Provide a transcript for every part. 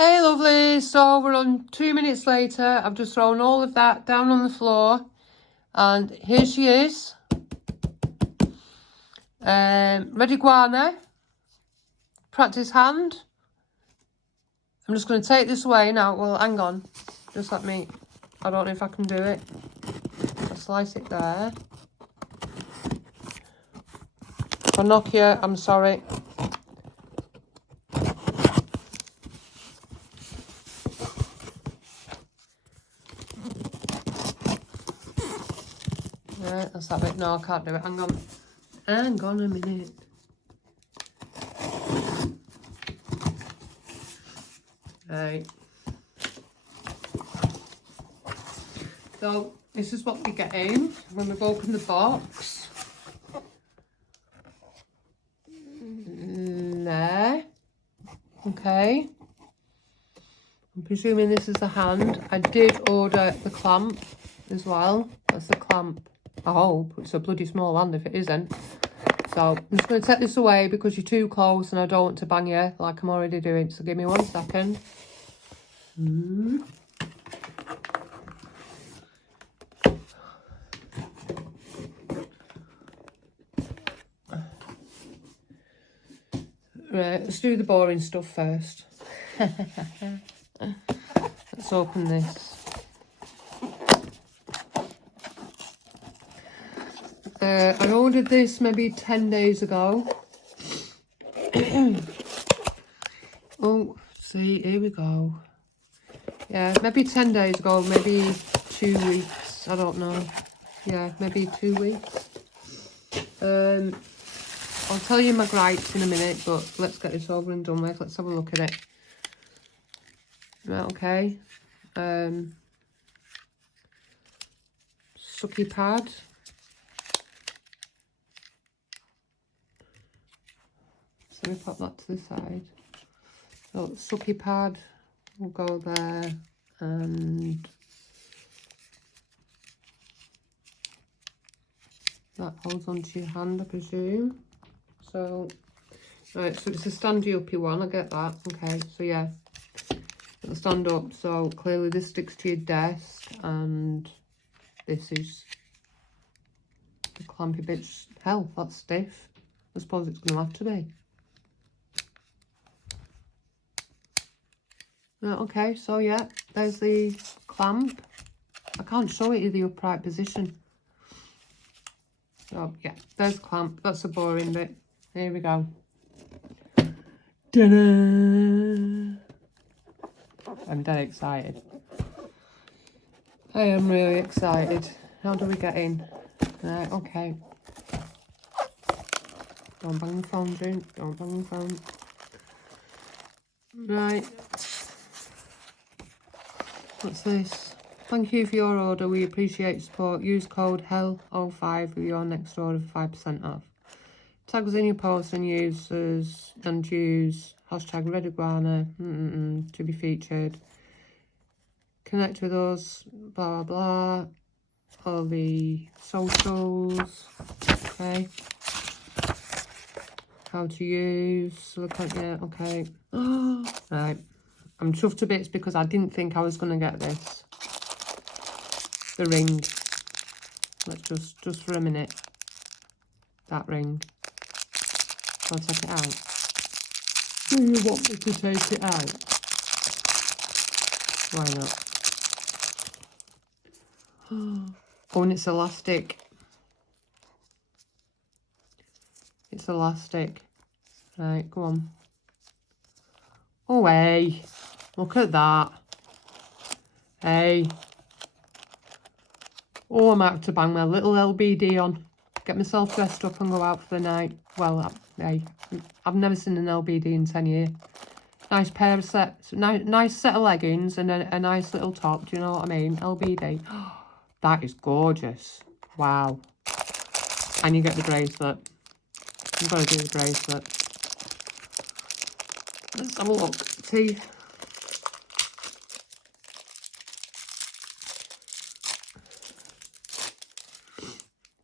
Hey lovely, so we're on 2 minutes later. I've just thrown all of that down on the floor and here she is. Red Iguana, practice hand. I'm just going to take this away now. Well, hang on, just let me, I don't know if I can do it. I'll slice it there. If I knock you, I'm sorry. Right, that's that bit. No, I can't do it. Hang on. Hang on a minute. Right. So, this is what we get in when we've opened the box. There. Okay. I'm presuming this is the hand. I did order the clamp as well. That's the clamp. I hope. It's a bloody small hand if it isn't. So I'm just going to take this away because you're too close and I don't want to bang you like I'm already doing. So give me 1 second. Right, let's do the boring stuff first. Let's open this. I ordered this maybe 10 days ago. Oh, see, here we go. Yeah, maybe 10 days ago, maybe 2 weeks, I don't know. Yeah, maybe 2 weeks. I'll tell you my gripes in a minute, but let's get this over and done with. Let's have a look at it. Right, okay. Sucky pad. So we pop that to the side. So sucky pad will go there, and that holds onto your hand, I presume. So, right, so it's a standy uppy one, I get that. Okay, so yeah, it'll stand up. So clearly this sticks to your desk, and this is the clampy bits. Hell, that's stiff. I suppose it's going to have to be. Right, okay, so yeah, there's the clamp. I can't show it in the upright position. So yeah, there's the clamp. That's the boring bit. Here we go. Ta-da! I'm dead excited. I am really excited. How do we get in? Right, okay. Don't bang the phone, June. Don't bang the phone. Right. What's this? Thank you for your order. We appreciate your support. Use code HELL05 with your next order for 5% off. Tag us in your post and use hashtag Red Iguana to be featured. Connect with us, blah, blah, blah. All the socials. Okay. How to use. Yeah, okay. Right. I'm chuffed to bits because I didn't think I was going to get this. The ring. Let's just for a minute. That ring. I'll take it out. Do you want me to take it out? Why not? Oh, and it's elastic. It's elastic. Right, go on. Oh, hey. Look at that. Hey. Oh, I might have to bang my little LBD on. Get myself dressed up and go out for the night. Well, hey, I've never seen an LBD in 10 years. Nice pair of sets. Nice set of leggings and a nice little top. Do you know what I mean? LBD. That is gorgeous. Wow. And you get the bracelet. You've got to do the bracelet. Let's have a look. See.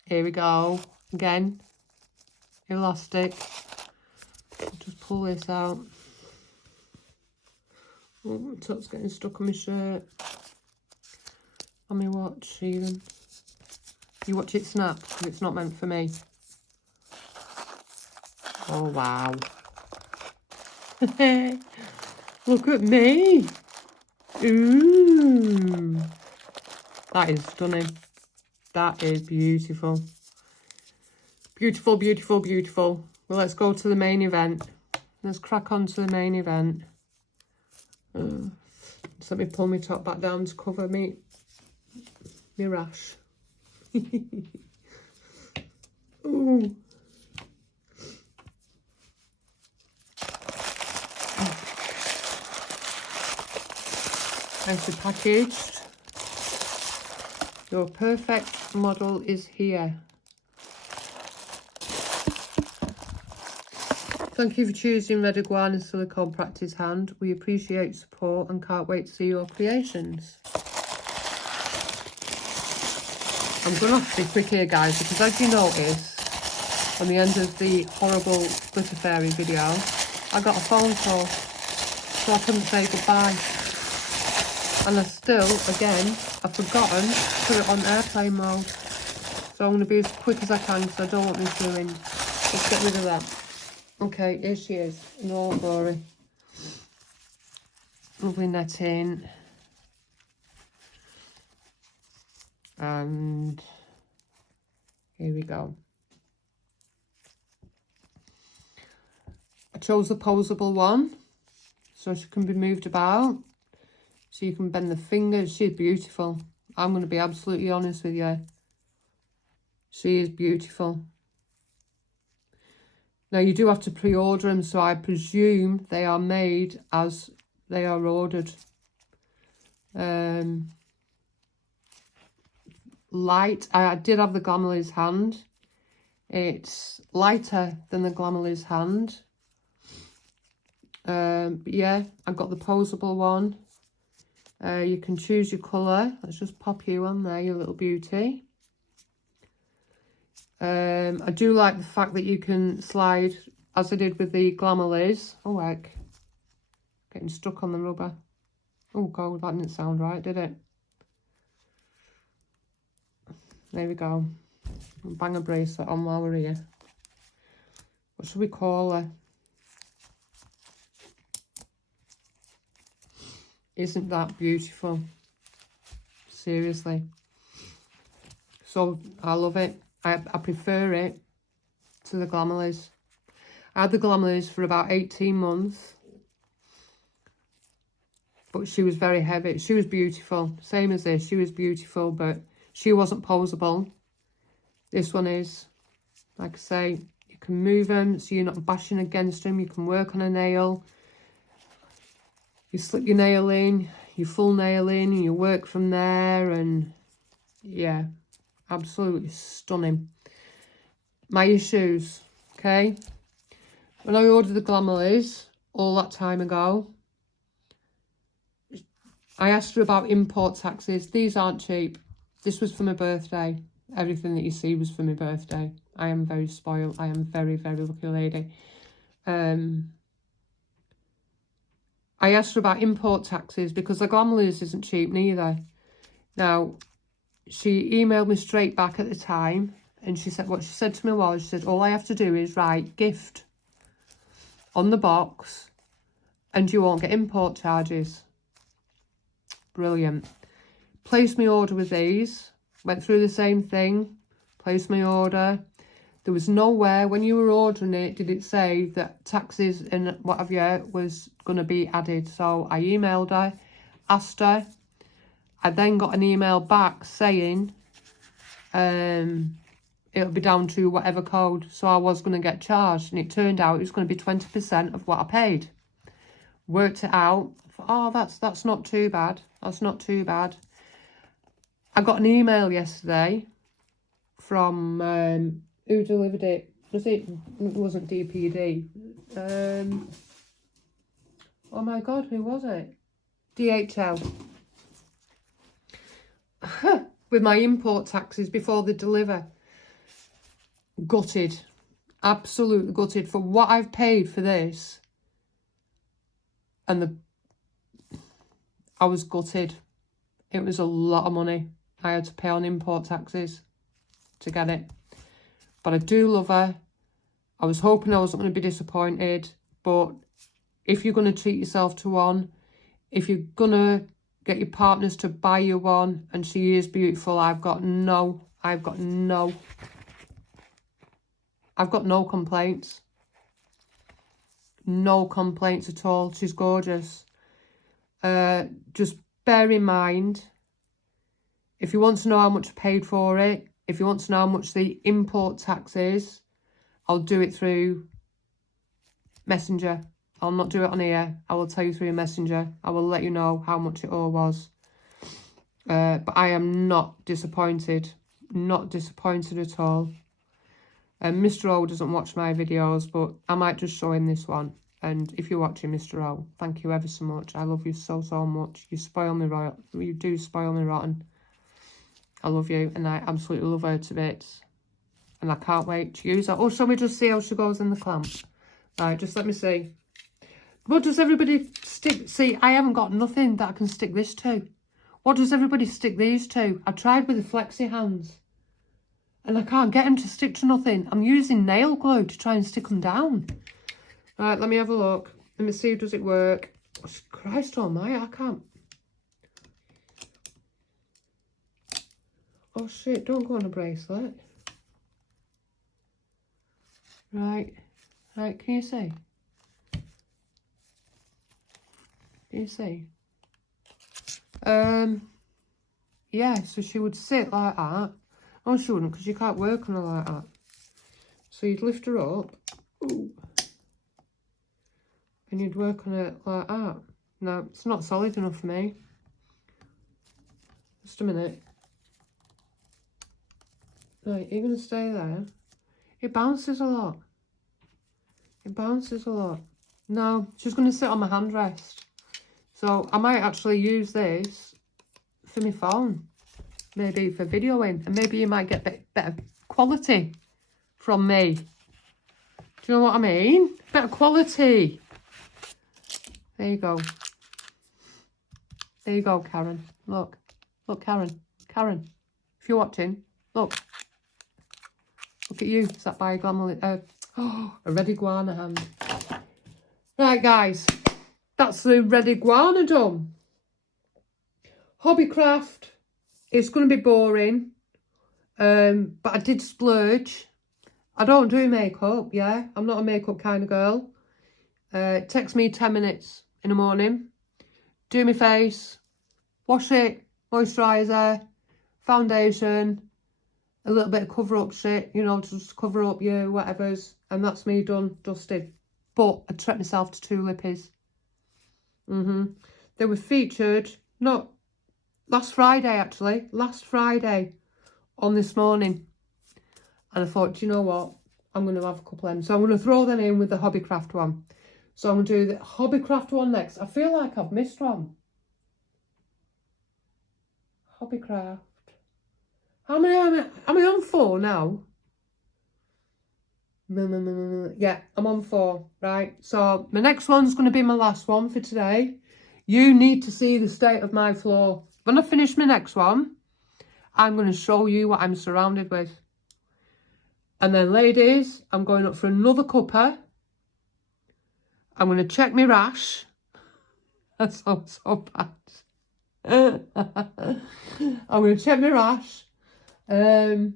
Here we go. Again. Elastic. Just pull this out. Oh, my top's getting stuck on my shirt. On my watch, even. You watch it snap, because it's not meant for me. Oh, wow. Look at me. Ooh. That is stunning. That is beautiful. Beautiful, beautiful, beautiful. Well, let's go to the main event. Let's crack on to the main event. Just let me pull my top back down to cover me rash. Ooh. Nicely packaged. Your perfect model is here. Thank you for choosing Red Iguana Silicone Practice Hand. We appreciate your support and can't wait to see your creations. I'm going to have to be quick here, guys, because as you notice, on the end of the horrible Glitter Fairy video, I got a phone call, so I couldn't say goodbye. And I still, again, I've forgotten to put it on airplane mode. So I'm going to be as quick as I can because I don't want this ruined. Let's get rid of that. Okay, here she is in all glory. Lovely netting. And here we go. I chose the posable one so she can be moved about. So you can bend the fingers. She's beautiful. I'm going to be absolutely honest with you. She is beautiful. Now, you do have to pre-order them, so I presume they are made as they are ordered. Light. I did have the Glamoury's hand. It's lighter than the Glamoury's hand. But yeah, I've got the posable one. You can choose your colour. Let's just pop you on there, you little beauty. I do like the fact that you can slide, as I did with the Glamoury's. Oh, heck. Getting stuck on the rubber. Oh, God, that didn't sound right, did it? There we go. Bang a bracelet on while we're here. What should we call her? Isn't that beautiful? Seriously. So, I love it. I prefer it to the Glamoury's. I had the Glamoury's for about 18 months. But she was very heavy. She was beautiful. Same as this. She was beautiful, but she wasn't posable. This one is. Like I say, you can move them so you're not bashing against them. You can work on a nail. You slip your nail in, your full nail in, and you work from there. And yeah, absolutely stunning. My issues, okay? When I ordered the Glamoury's all that time ago, I asked her about import taxes. These aren't cheap. This was for my birthday. Everything that you see was for my birthday. I am very spoiled. I am very, very lucky lady. I asked her about import taxes because the Glamoury's isn't cheap neither. Now, she emailed me straight back at the time, and she said, what she said to me was, she said, all I have to do is write gift on the box and you won't get import charges. Brilliant. Placed my order with these, went through the same thing, placed my order. There was nowhere when you were ordering it did it say that taxes and what have you was going to be added. So I emailed her, asked her. I then got an email back saying it'll be down to whatever code. So I was going to get charged, and it turned out it was going to be 20% of what I paid. Worked it out. Oh, that's not too bad. That's not too bad. I got an email yesterday from who delivered it. It wasn't DPD. Oh my God, who was it? DHL. With my import taxes before they deliver. Gutted. Absolutely gutted for what I've paid for this. And I was gutted. It was a lot of money I had to pay on import taxes to get it. But I do love her. I was hoping I wasn't going to be disappointed. But if you're going to treat yourself to one, if you're going to get your partners to buy you one, and she is beautiful, I've got no complaints. No complaints at all. She's gorgeous. Just bear in mind, if you want to know how much I paid for it, if you want to know how much the import tax is, I'll do it through Messenger. I'll not do it on here. I will tell you through Messenger. I will let you know how much it all was. But I am not disappointed. Not disappointed at all. Mr. O doesn't watch my videos, but I might just show him this one. And if you're watching, Mr. O, thank you ever so much. I love you so much. You spoil me right. You do spoil me rotten. I love you, and I absolutely love her to bits. And I can't wait to use her. Oh, shall we just see how she goes in the clamp? Right, just let me see. What does everybody stick? See, I haven't got nothing that I can stick this to. What does everybody stick these to? I tried with the flexi hands. And I can't get them to stick to nothing. I'm using nail glue to try and stick them down. Right, let me have a look. Let me see, does it work? Oh, Christ almighty, I can't. Oh shit, don't go on a bracelet. Right, can you see? Can you see? Yeah, so she would sit like that. Oh, she wouldn't, because you can't work on her like that. So you'd lift her up. Ooh. And you'd work on it like that. No, it's not solid enough for me. Just a minute. Right, you're going to stay there. It bounces a lot. It bounces a lot. No, she's going to sit on my handrest. So I might actually use this for my phone. Maybe for videoing. And maybe you might get better quality from me. Do you know what I mean? Better quality. There you go. There you go, Karen. Look. Look, Karen. Karen, if you're watching, look. Look at you. Sat by a glamour... a red iguana hand. Right, guys. That's the red iguana done. Hobbycraft. It's going to be boring. But I did splurge. I don't do makeup, yeah. I'm not a makeup kind of girl. It takes me 10 minutes in the morning. Do my face. Wash it. Moisturiser. Foundation. A little bit of cover-up shit. You know, just cover up your whatevers. And that's me done, dusted. But I treat myself to 2 lippies. They were featured, not last Friday actually. Last Friday on This Morning. And I thought, do you know what? I'm going to have a couple of them. So I'm going to throw them in with the Hobbycraft one. So I'm going to do the Hobbycraft one next. I feel like I've missed one. Hobbycraft. How many am I on 4 now? Yeah, I'm on 4. Right. So my next one's going to be my last one for today. You need to see the state of my floor. When I finish my next one, I'm going to show you what I'm surrounded with. And then, ladies, I'm going up for another cuppa. I'm going to check my rash. That sounds so bad. I'm going to check my rash. And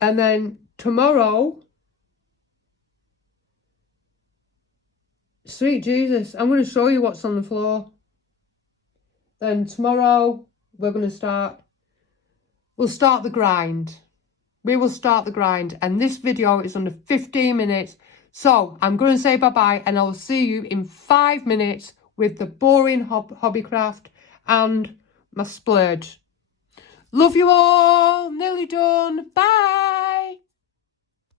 then tomorrow, sweet Jesus, I'm going to show you what's on the floor. Then tomorrow, we're going to start. We'll start the grind. We will start the grind. And this video is under 15 minutes. So I'm going to say bye-bye. And I'll see you in 5 minutes with the boring Hobbycraft and my splurge. Love you all. Nearly done. Bye.